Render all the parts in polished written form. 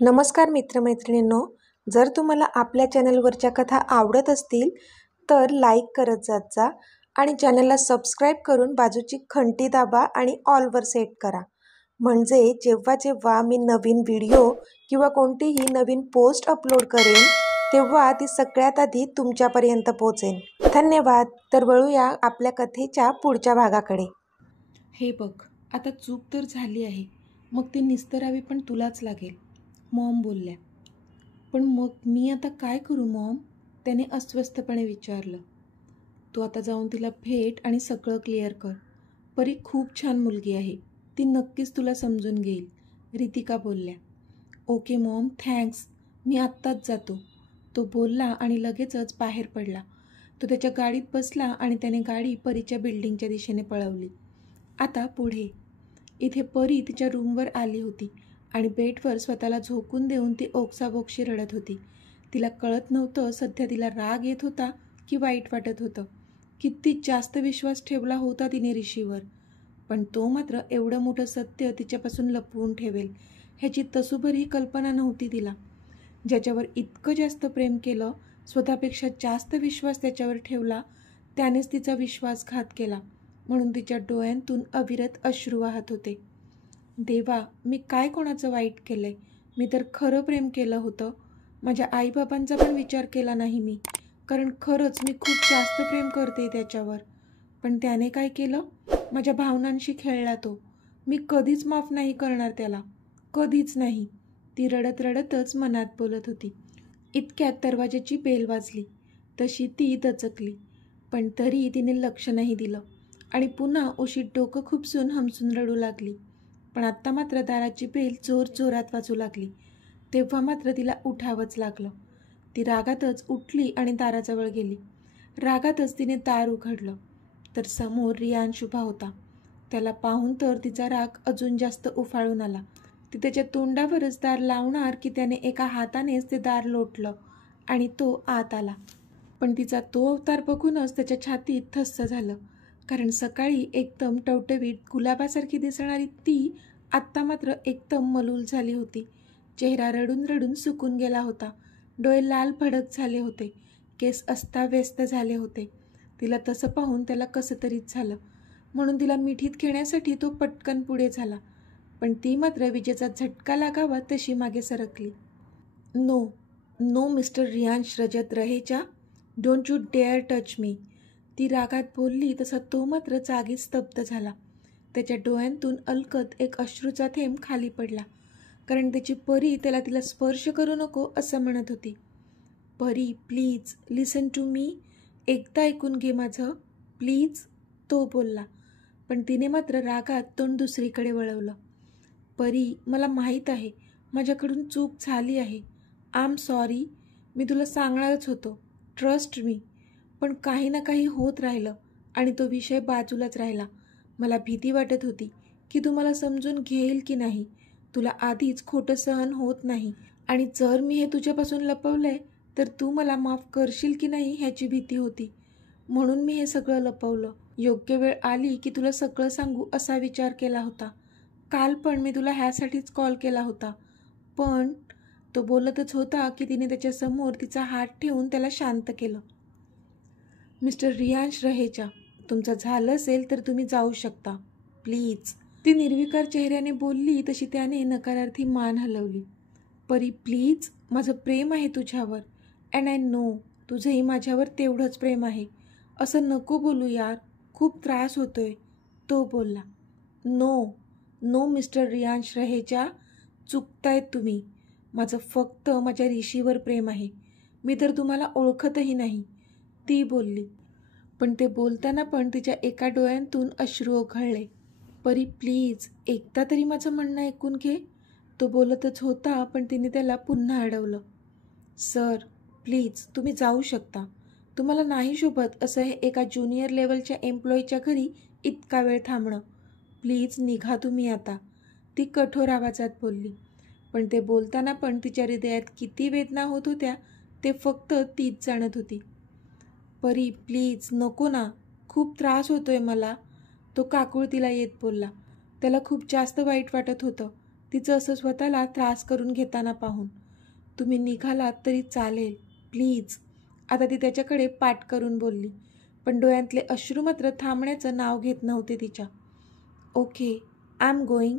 नमस्कार मित्रमैत्रिणींनो, जर तुम्हाला आपल्या चॅनलवरच्या कथा आवडत असतील तर लाईक करत जात जा आणि चॅनलला सबस्क्राईब करून बाजूची घंटी दाबा आणि ऑलवर सेट करा. म्हणजे जेव्हा जेव्हा मी नवीन व्हिडिओ किंवा कोणतीही नवीन पोस्ट अपलोड करेन तेव्हा ती सगळ्यात आधी तुमच्यापर्यंत पोहोचेल. धन्यवाद. तर वळूया आपल्या कथेच्या पुढच्या भागाकडे. हे बघ, आता चूक तर झाली आहे, मग ती निस्तरावी पण तुलाच लागेल, मॉम बोलल्या. पण मग मी आता काय करू मॉम? त्याने अस्वस्थपणे विचारलं. तू आता जाऊन तिला भेट आणि सगळं क्लिअर कर. परी खूप छान मुलगी आहे, ती नक्कीच तुला समजून घेईल, रितिका बोलल्या. ओके मॉम, थँक्स, मी आत्ताच जातो, तो बोलला आणि लगेचच बाहेर पडला. तो त्याच्या गाडीत बसला आणि त्याने गाडी परीच्या बिल्डिंगच्या दिशेने पळवली. आता पुढे. इथे परी तिच्या रूमवर आली होती आणि बेडवर स्वतःला झोकून देऊन ती ओक्साबोक्शी रडत होती. तिला कळत नव्हतं सध्या तिला राग येत होता की वाईट वाटत होतं. किती जास्त विश्वास ठेवला होता तिने ऋषीवर, पण तो मात्र एवढं मोठं सत्य तिच्यापासून लपवून ठेवेल ह्याची तसूभरही कल्पना नव्हती तिला. ज्याच्यावर इतकं जास्त प्रेम केलं, स्वतःपेक्षा जास्त विश्वास त्याच्यावर ठेवला, त्यानेच तिचा विश्वासघात केला म्हणून तिच्या डोळ्यांतून अविरत अश्रू वाहत होते. देवा, मी काय कोणाचं वाईट केलंय? मी तर खरं प्रेम केलं होतं. माझ्या आईबाबांचा पण विचार केला नाही मी, कारण खरंच मी खूप जास्त प्रेम करते त्याच्यावर. पण त्याने काय केलं? माझ्या भावनांशी खेळला तो. मी कधीच माफ नाही करणार त्याला, कधीच नाही, ती रडत रडतच मनात बोलत होती. इतक्यात दरवाजाची बेल वाजली. तशी ती दचकली, पण तरी तिने लक्ष नाही दिलं आणि पुन्हा उशीत डोकं खुपसून हमसून रडू लागली. पण आत्ता मात्र दाराची बेल जोरात वाजू लागली. तेव्हा मात्र तिला उठावंच लागलं. ती रागातच उठली आणि दाराजवळ गेली. रागातच तिने दार उघडलं तर समोर रियांश उभा होता. त्याला पाहून तर तिचा राग अजून जास्त उफाळून आला. ती त्याच्या तोंडावरच दार लावणार की त्याने एका हातानेच ते दार लोटलं आणि तो आत आला. पण तिचा तो अवतार बघूनच त्याच्या छातीत थस्स झालं, कारण सकाळी एकदम टवटवीत गुलाबासारखी दिसणारी ती आत्ता मात्र एकदम मलूल झाली होती. चेहरा रडून रडून सुकून गेला होता. डोळे लाल भडक झाले होते. केस अस्ताव्यस्त झाले होते. तिला तसं पाहून त्याला कसं तरीच झालं, म्हणून तिला मिठीत घेण्यासाठी तो पटकन पुढे झाला. पण ती मात्र विजेचा झटका लागावा तशी मागे सरकली. No no mister Riyansh Rajat Raheja, don't you dare touch me, ती रागात बोलली. तसा तो मात्र जागीच स्तब्ध झाला. त्याच्या डोळ्यांतून अलकत एक अश्रूचा थेंब खाली पडला, कारण त्याची परी तिला स्पर्श करू नको असं म्हणत होती. परी प्लीज लिसन टू मी, एकदा ऐकून घे माझं प्लीज, तो बोलला. पण तिने मात्र रागात तोंड दुसरीकडे वळवलं. परी, मला माहीत आहे माझ्याकडून चूक झाली आहे, आय एम सॉरी, मी तुला सांगणारच होतो, ट्रस्ट मी, पण काही ना काही होत राहिलं आणि तो विषय बाजूलाच राहिला. मला भीती वाटत होती की तू मला समजून घेईल की नाही. तुला आधीच खोटं सहन होत नाही आणि जर मी हे तुझ्यापासून लपवलंय तर तू मला माफ करशील की नाही ह्याची भीती होती, म्हणून मी हे सगळं लपवलं. योग्य वेळ आली की तुला सगळं सांगू असा विचार केला होता. काल पण मी तुला ह्यासाठीच कॉल केला होता. पण तो बोलतच होता की तिने त्याच्यासमोर तिचा हात ठेवून त्याला शांत केलं. मिस्टर रियांश रहेजा, तुमचं झालं असेल तर तुम्ही जाऊ शकता, प्लीज, ती निर्विकार चेहऱ्याने बोलली. तशी त्याने नकारार्थी मान हलवली. परी प्लीज, माझं प्रेम आहे तुझ्यावर, अँड आय नो तुझंही माझ्यावर तेवढंच प्रेम आहे. असं नको बोलू यार, खूप त्रास होतोय, तो बोलला. No no mister Riyansh Raheja, चुकतायत तुम्ही. माझं फक्त माझ्या ऋषीवर प्रेम आहे. मी तर तुम्हाला ओळखतही नाही, ती बोलली. पण ते बोलताना पण तिच्या एका डोळ्यांतून अश्रू ओघळले. परी प्लीज, एकदा तरी माझं म्हणणं ऐकून घे, तो बोलतच होता. पण तिने त्याला पुन्हा अडवलं. सर प्लीज, तुम्ही जाऊ शकता, तुम्हाला नाही शोभत असं हे एका ज्युनियर लेवलच्या एम्प्लॉईच्या घरी इतका वेळ थांबणं, प्लीज निघा तुम्ही आता, ती कठोर आवाजात बोलली. पण ते बोलताना पण तिच्या हृदयात किती वेदना होत होत्या ते फक्त तीच जाणत होती. परी प्लीज, नको ना, खूप त्रास होतोय मला, तो काकुळतीला येत बोलला. त्याला खूप जास्त वाईट वाटत होतं, तिचं असं स्वतःला त्रास करून घेताना पाहून. तुम्ही निघालात तरी चालेल, प्लीज. आता ती त्याच्याकडे पाठ करून बोलली, पण डोळ्यातले अश्रू मात्र थांबण्याचं नाव घेत नव्हते तिच्या. ओके, आय एम गोईंग,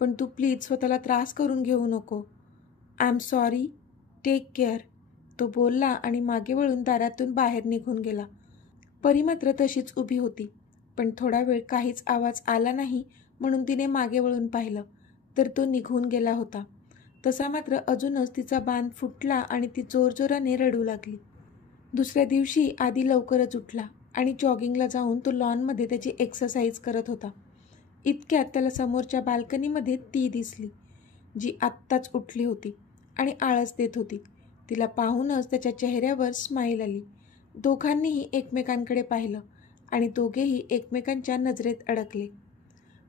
पण तू प्लीज स्वतःला त्रास करून घेऊ नको. I am sorry, take care, तो बोलला आणि मागे वळून दारातून बाहेर निघून गेला. परी मात्र तशीच उभी होती, पण थोडा वेळ काहीच आवाज आला नाही म्हणून तिने मागे वळून पाहिलं तर तो निघून गेला होता. तसा मात्र अजूनच तिचा बांध फुटला आणि ती जोरजोराने रडू लागली. दुसऱ्या दिवशी आधी लवकरच उठला आणि जॉगिंगला जाऊन तो लॉनमध्ये त्याची एक्सरसाइज करत होता. इतक्यात त्याला समोरच्या बाल्कनीमध्ये ती दिसली, जी आत्ताच उठली होती आणि आळस देत होती. तिला पाहूनच त्याच्या चेहऱ्यावर स्माईल आली. दोघांनीही एकमेकांकडे पाहिलं आणि दोघेही एकमेकांच्या नजरेत अडकले.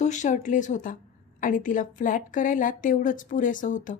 तो शर्टलेस होता आणि तिला फ्लॅट करायला तेवढंच पुरेसं होतं.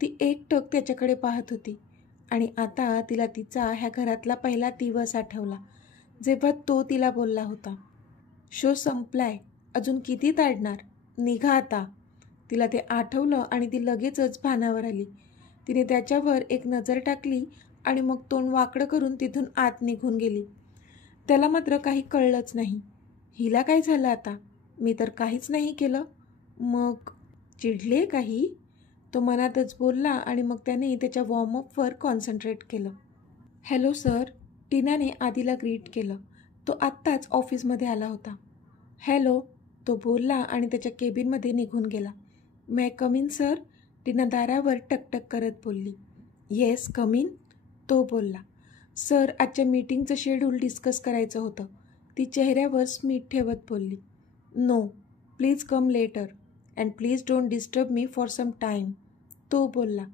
ती एकटक त्याच्याकडे पाहत होती आणि आता तिला तिचा ह्या घरातला पहिला दिवस आठवला, जेव्हा तो तिला बोलला होता, शो संपलाय, अजून किती ताडणार, निघा आता. तिला ते आठवलं आणि ती लगेचच भानावर आली. तिने त्याच्यावर एक नजर टाकली आणि मग तोंड वाकडं करून तिथून आत निघून गेली. त्याला मात्र काही कळलंच नाही. हिला काय झालं आता? मी तर काहीच नाही केलं. मग चिडले काही? तो मनातच बोलला आणि मग त्याने त्याच्या वॉर्मअपवर कॉन्सन्ट्रेट केलं. हॅलो सर, टीनाने आधीला ग्रीट केलं. तो आत्ताच ऑफिसमध्ये आला होता. हॅलो, तो बोलला आणि त्याच्या केबिनमध्ये निघून गेला. मे कम इन सर, टीना दारावर टकटक करत बोलली. येस कम इन, तो बोलला. सर, आजच्या मीटिंगचं शेड्यूल डिस्कस करायचं होतं, ती चेहऱ्यावर स्मित ठेवत बोलली. No, please come later and please don't disturb me for some time, तो बोलला.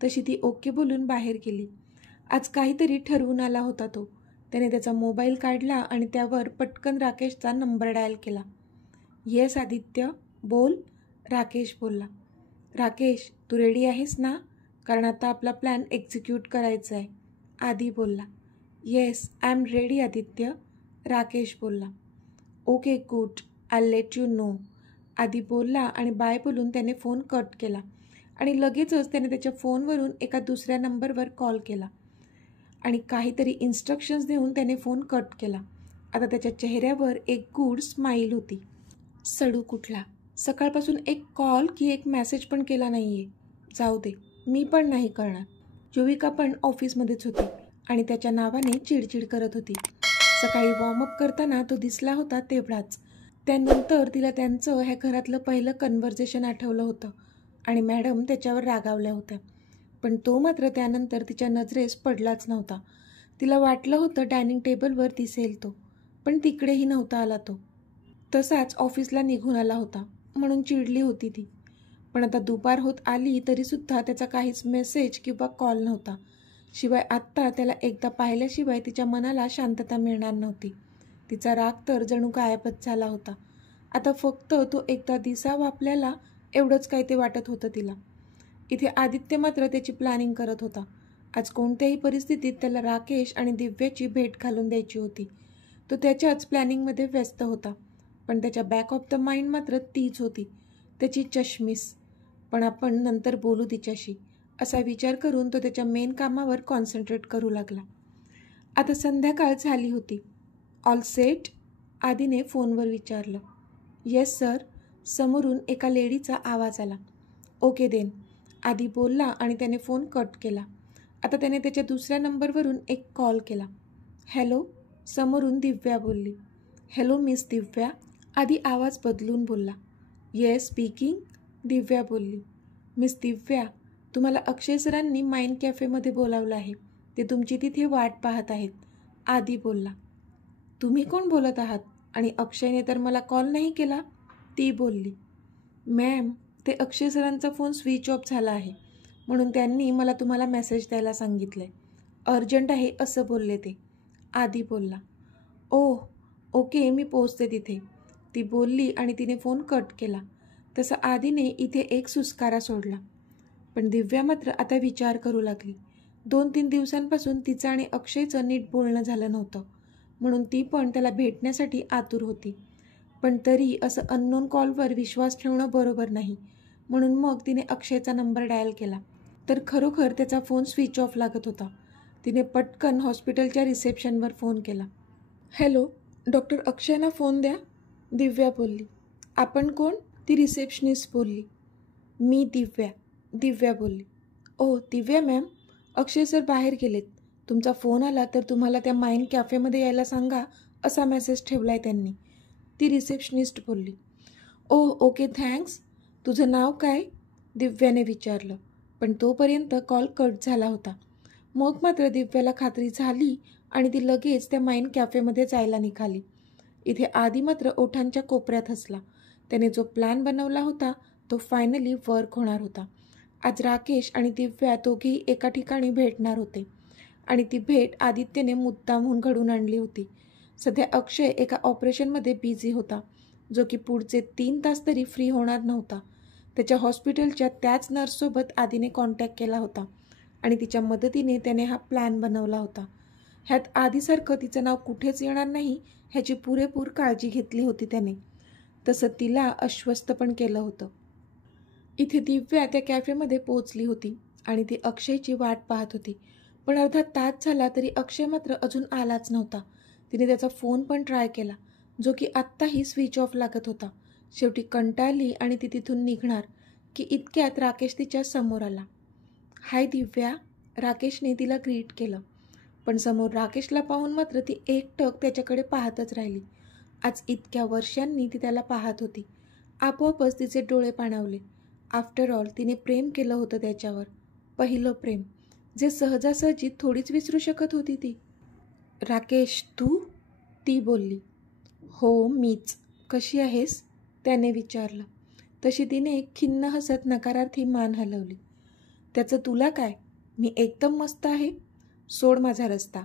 तशी ती ओके बोलून बाहेर गेली. आज काहीतरी ठरवून आला होता तो. त्याने त्याचा मोबाईल काढला आणि त्यावर पटकन राकेशचा नंबर डायल केला. येस आदित्य, बोल, राकेश बोलला. राकेश, तू रेडी आहेस ना? कारण आता आपला प्लॅन एक्झिक्यूट करायचा आहे, आदी बोलला. Yes, I am ready Aditya, Rakesh बोलला. Okay good, I let you know, Adi बोलला आणि बाय बोलून त्याने फोन कट केला आणि लगेचच त्याने त्याच्या फोनवरून एका दुसऱ्या नंबरवर कॉल केला आणि काहीतरी इन्स्ट्रक्शन्स देऊन त्याने फोन कट केला. आता त्याच्या चेहऱ्यावर एक गूढ स्माईल होती. सडू कुठला, सकाळपासून एक कॉल की एक मेसेज पण केला नाही आहे. जाऊ दे, मी पण नाही करणार. युविका पण ऑफिसमध्येच होती आणि त्याच्या नावाने चिडचिड करत होती. सकाळी वॉर्मअप करताना तो दिसला होता तेवढाच. त्यानंतर तिला त्यांचं ह्या घरातलं पहिलं कन्व्हर्सेशन आठवलं होतं आणि मॅडम त्याच्यावर रागावल्या होत्या. पण तो मात्र त्यानंतर तिच्या नजरेस पडलाच नव्हता. तिला वाटलं होतं डायनिंग टेबलवर दिसेल तो, पण तिकडेही नव्हता आला तो. तसाच ऑफिसला निघून आला होता म्हणून चिडली होती ती. पण आता दुपार होत आली तरीसुद्धा त्याचा काहीच मेसेज किंवा कॉल नव्हता. शिवाय आत्ता त्याला एकदा पाहिल्याशिवाय तिच्या मनाला शांतता मिळणार नव्हती. तिचा राग तर जणू गायबच झाला होता. आता फक्त तो एकदा दिसावा आपल्याला, एवढंच काय ते वाटत होतं तिला. इथे आदित्य मात्र त्याची प्लॅनिंग करत होता. आज कोणत्याही परिस्थितीत त्याला राकेश आणि दिव्याची भेट घालून द्यायची होती. तो त्याच्याच प्लॅनिंगमध्ये व्यस्त होता, पण त्याच्या बॅक ऑफ द माइंड मात्र तीच होती, त्याची चष्मीस. पण आपण नंतर बोलू तिच्याशी, असा विचार करून तो त्याच्या मेन कामावर कॉन्सन्ट्रेट करू लागला. आता संध्याकाळ झाली होती. ऑल सेट, आदीने फोनवर विचारलं. येस सर, समोरून एका लेडीचा आवाज आला. ओके देन, आदी बोलला आणि त्याने फोन कट केला. आता त्याने त्याच्या दुसऱ्या नंबरवरून एक कॉल केला. हॅलो, समोरून दिव्या बोलली. हॅलो मिस दिव्या, आदी आवाज बदलून बोलला. येस स्पीकिंग, दिव्या बोलली. मिस दिव्या, तुम्हाला अक्षय सरांनी माइंड कॅफेमध्ये बोलावलं आहे, ते तुमची तिथे वाट पाहत आहेत, आदी बोलला. तुम्ही कोण बोलत आहात आणि अक्षयने तर मला कॉल नाही केला, ती बोलली. मॅम, ते अक्षय सरांचा फोन स्विच ऑफ झाला आहे म्हणून त्यांनी मला तुम्हाला मेसेज द्यायला सांगितलं आहे, अर्जंट आहे असं बोलले ते, आदी बोलला. ओह ओके, मी पोचते तिथे, ती बोलली आणि तिने फोन कट केला. तसं आदीने इथे एक सुस्कारा सोडला. पण दिव्या मात्र आता विचार करू लागली. 2-3 दिवसांपासून तिचं आणि अक्षयचं नीट बोलणं झालं नव्हतं म्हणून ती पण त्याला भेटण्यासाठी आतुर होती. पण तरी असं अननोन कॉलवर विश्वास ठेवणं बरोबर नाही. म्हणून मग तिने अक्षयचा नंबर डायल केला, तर खरोखर त्याचा फोन स्विच ऑफ लागत होता. तिने पटकन हॉस्पिटलच्या रिसेप्शनवर फोन केला. हॅलो, डॉक्टर अक्षयना फोन द्या, दिव्या बोलली. आपण कोण? ती रिसेप्शनिस्ट बोलली. मी दिव्या, दिव्या बोलली. ओ दिव्या मॅम, अक्षय सर बाहेर गेलेत. तुमचा फोन आला तर तुम्हाला त्या माइंड कॅफेमध्ये यायला सांगा असा मेसेज ठेवला आहे त्यांनी, ती रिसेप्शनिस्ट बोलली. Okay thanks. तुझं नाव काय? दिव्याने विचारलं, पण तोपर्यंत कॉल कट झाला होता. मग मात्र दिव्याला खात्री झाली आणि ती लगेच त्या माइंड कॅफेमध्ये जायला निघाली. इथे आधी मात्र ओठांच्या कोपऱ्यात हसला. त्याने जो प्लॅन बनवला होता तो फायनली वर्क होणार होता. आज राकेश आणि दिव्या दोघेही एका ठिकाणी भेटणार होते आणि ती भेट आदित्यने मुद्दामहून घडून आणली होती. सध्या अक्षय एका ऑपरेशनमध्ये बिझी होता, जो की पुढचे 3 तास तरी फ्री होणार नव्हता. त्याच्या हॉस्पिटलच्या त्याच नर्ससोबत आधीने कॉन्टॅक्ट केला होता आणि तिच्या मदतीने त्याने हा प्लॅन बनवला होता. ह्यात आधीसारखं तिचं नाव कुठेच येणार नाही ह्याची पुरेपूर काळजी घेतली होती त्याने. तसं तिला आश्वस्त पण केलं होतं. इथे दिव्या त्या कॅफेमध्ये पोहोचली होती आणि ती अक्षयची वाट पाहत होती. पण अर्धा तास झाला तरी अक्षय मात्र अजून आलाच नव्हता. तिने त्याचा फोन पण ट्राय केला, जो की आत्ताही स्विच ऑफ लागत होता. शेवटी कंटाळली आणि ती तिथून निघणार की इतक्यात राकेश तिच्या समोर आला. हाय दिव्या, राकेशने तिला ग्रीट केलं. पण समोर राकेशला पाहून मात्र ती एकटक त्याच्याकडे पाहतच राहिली. आज इतक्या वर्षांनी ती त्याला पाहत होती. आपोआपच तिचे डोळे पाणावले. आफ्टर ऑल तिने प्रेम केलं होतं त्याच्यावर, पहिलं प्रेम, जे सहजासहजी थोडीच विसरू शकत होती ती. राकेश तू? ती बोलली. हो मीच. कशी आहेस? त्याने विचारलं. तशी तिने खिन्न हसत नकारार्थी मान हलवली. त्याचं तुला काय? मी एकदम मस्त आहे. सोड माझा रस्ता.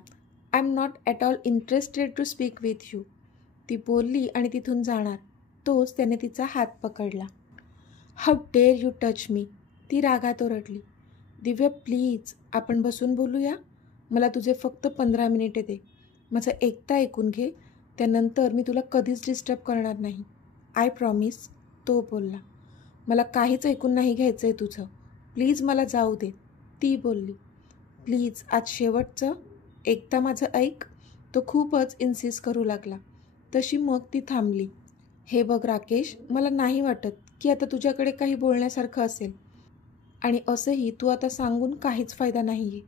I am not at all interested to speak with you, ती बोलली आणि तिथून जाणार तोच त्याने तिचा हात पकडला. How dare you touch me, ती रागात ओरडली. दिव्या प्लीज, आपण बसून बोलूया. मला तुझे फक्त 15 मिनिटे दे. माझं एकदा ऐकून घे, त्यानंतर मी तुला कधीच डिस्टर्ब करणार नाही. आय प्रॉमिस, तो बोलला. मला काहीच ऐकून नाही घ्यायचं आहे तुझं. प्लीज मला जाऊ दे, ती बोलली. प्लीज आज शेवटचं, एकदा माझं ऐक, तो खूपच इन्सिस्ट करू लागला. तशी मग ती थांबली. हे बघ राकेश, मला नाही वाटत की आता तुझ्याकडे काही बोलण्यासारखं असेल आणि असंही तू आता सांगून काहीच फायदा नाही आहे.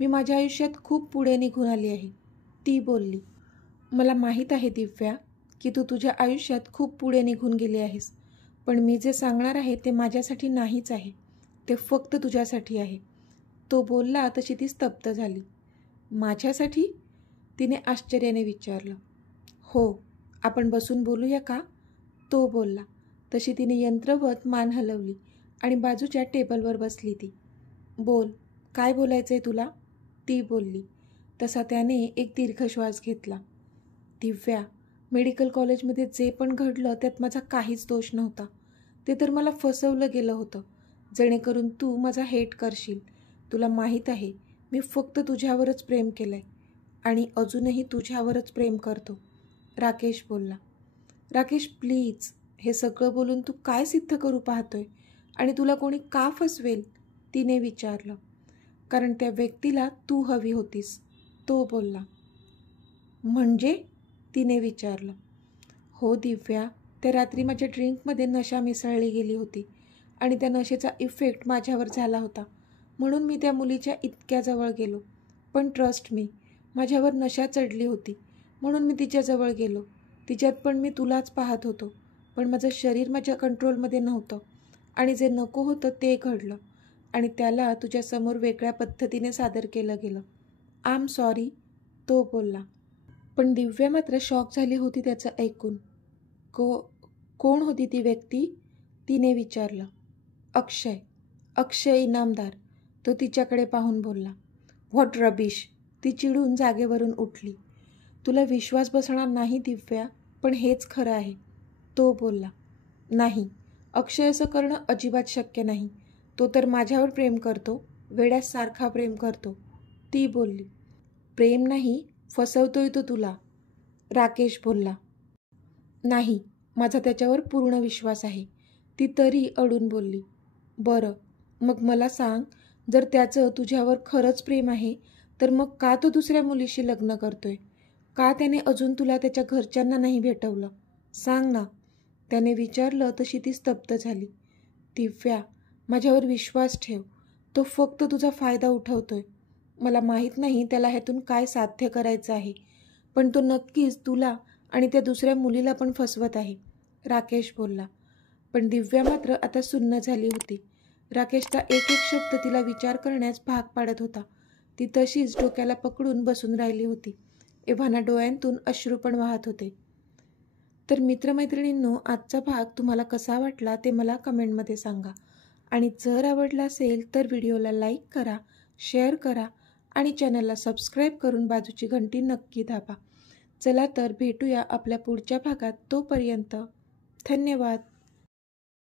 मी माझ्या आयुष्यात खूप पुढे निघून आली आहे, ती बोलली. मला माहीत आहे दिव्या की तू तुझ्या आयुष्यात खूप पुढे निघून गेली आहेस, पण मी जे सांगणार आहे ते माझ्यासाठी नाहीच आहे, ते फक्त तुझ्यासाठी आहे. तो बोलला तशी ती स्तब्ध झाली. माझ्यासाठी? तिने आश्चर्याने विचारलं. हो, आपण बसून बोलूया का? तो बोलला. तशी तिने यंत्रवत मान हलवली आणि बाजूच्या टेबलवर बसली ती. बोल, काय बोलायचं आहे तुला? ती बोलली. तसा त्याने एक दीर्घ श्वास घेतला. दिव्या, मेडिकल कॉलेजमध्ये जे पण घडलं त्यात माझा काहीच दोष नव्हता. ते तर मला फसवलं गेलं होतं, जेणेकरून तू माझा हेट करशील. तुला माहीत आहे मी फक्त तुझ्यावरच प्रेम केलं आहे आणि अजूनही तुझ्यावरच प्रेम करतो, राकेश बोलला. राकेश प्लीज, हे सगळं बोलून तू काय सिद्ध करू पाहतोय आणि तुला कोणी का फसवेल? तिने विचारलं. कारण त्या व्यक्तीला तू हवी होतीस, तो बोलला. म्हणजे? तिने विचारलं. हो दिव्या, त्या रात्री माझ्या ड्रिंकमध्ये नशा मिसळली गेली होती आणि त्या नशेचा इफेक्ट माझ्यावर झाला होता, म्हणून मी त्या मुलीच्या इतक्या जवळ गेलो. पण ट्रस्ट मी, माझ्यावर नशा चढली होती म्हणून मी तिच्याजवळ गेलो. तिच्यात पण मी तुलाच पाहत होतो, पण माझं शरीर माझ्या कंट्रोलमध्ये नव्हतं आणि जे नको होतं ते घडलं आणि त्याला तुझ्यासमोर वेगळ्या पद्धतीने सादर केलं गेलं. आय एम सॉरी, तो बोलला. पण दिव्या मात्र शॉक झाली होती त्याचं ऐकून. कोण होती ती व्यक्ती? तिने विचारलं. अक्षय इनामदार, तो तिच्याकडे पाहून बोलला. व्हॉट रबिश, ती चिडून जागेवरून उठली. तुला विश्वास बसणार नाही दिव्या, पण हेच खरं आहे, तो बोलला. नाही, अक्षय असं करणं अजिबात शक्य नाही. तो तर माझ्यावर प्रेम करतो, वेड्यासारखा प्रेम करतो, ती बोलली. प्रेम नाही, फसवतोय तो तुला, राकेश बोलला. नाही, माझा त्याच्यावर पूर्ण विश्वास आहे, ती तरी अडून बोलली. बरं, मग मला सांग, जर त्याचं तुझ्यावर खरंच प्रेम आहे, तर मग का तो दुसऱ्या मुलीशी लग्न करतोय? का त्याने अजून तुला त्याच्या घरच्यांना नाही भेटवलं? सांग ना. त्याने विचारलं तशी ती स्तब्ध झाली. दिव्या, माझ्यावर विश्वास ठेव. तो फक्त तुझा फायदा उठवतोय. मला माहीत नाही त्याला ह्यातून काय साध्य करायचं आहे, पण तो नक्कीच तुला आणि त्या दुसऱ्या मुलीला पण फसवत आहे, राकेश बोलला. पण दिव्या मात्र आता सुन्न झाली होती. राकेशचा एक एक शब्द तिला विचार करण्यास भाग पाडत होता. ती तशीच डोक्याला पकडून बसून राहिली होती. एव्हाना डोळ्यांतून अश्रू पण वाहत होते. तर मित्रमैत्रिणींनो, आजचा भाग तुम्हाला कसा वाटला ते मला कमेंटमध्ये सांगा. आणि जर आवडला असेल तर व्हिडिओला लाईक करा, शेअर करा आणि चॅनलला सबस्क्राईब करून बाजूची घंटी नक्की दाबा. चला तर भेटूया आपल्या पुढच्या भागात. तोपर्यंत धन्यवाद.